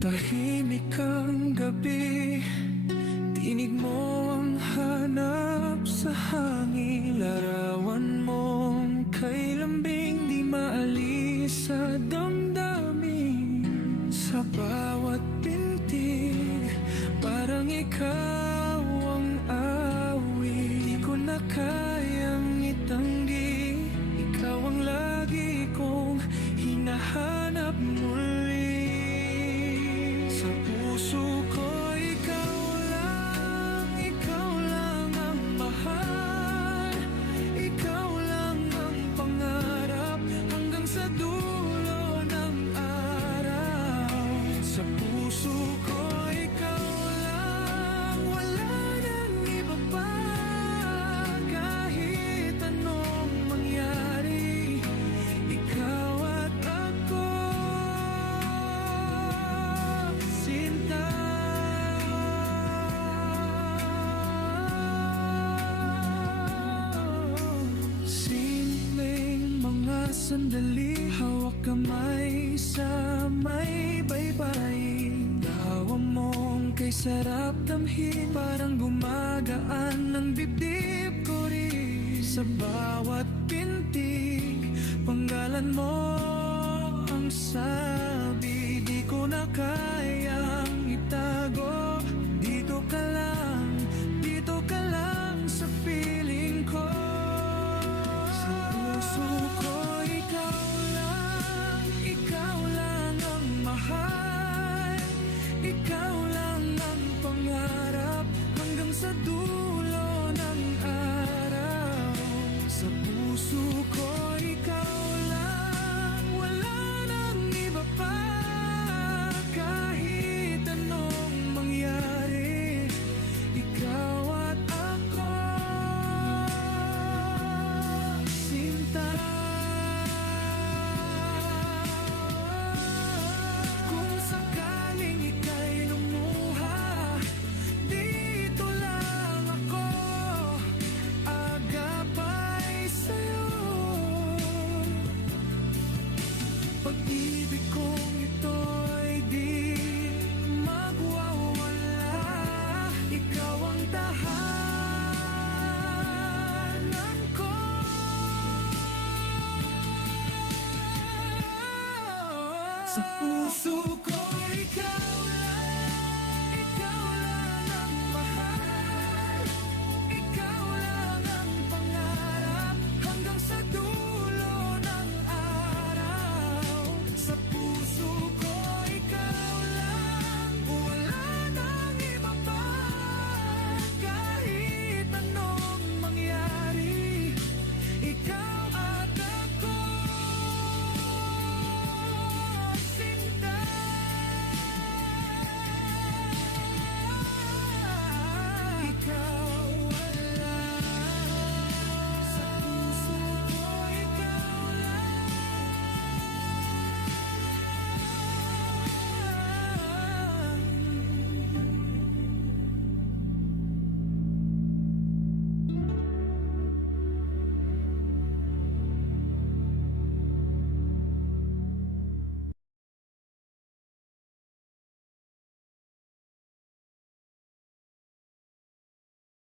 Tahimik ang gabi, tinig mo ang hanap sa hangin. Larawan mong kay lambing di maalis sa damdamin. Sa bawat pintig, parang ikaw ang awit. Di ko na kayang itanggi, ikaw ang lagi kong hinahanap muli. Sa puso ko, ikaw lang ang mahal. Ikaw lang ang pangarap hanggang sa dulo ng araw. Sa puso ko, ikaw lang, wala nang iba pa. Kahit anong mangyari, ikaw at ako. Simpleng mga sandali, hawak kamay sa may baybayin. Tawa mong kay sarap damhin, parang gumagaan ng dibdib ko rin. Sa bawat pintig, panggalan mo ang sabi. Di ko na kayang itago, dito ka lang sa piling ko. Sa puso ko, ikaw lang ang mahal. Ikaw lang ang pangarap hanggang sa dulo ng araw. Sa puso ko, ikaw lang, wala nang iba pa. Kahit anong mangyari, ikaw at ako. Sinta, kung sakaling ika'y lumuha, dito lang ako, agapay sa'yo. Pag-ibig kong ito'y di magwawala. Ikaw ang tahanan ko. Sa puso ko, ikaw lang.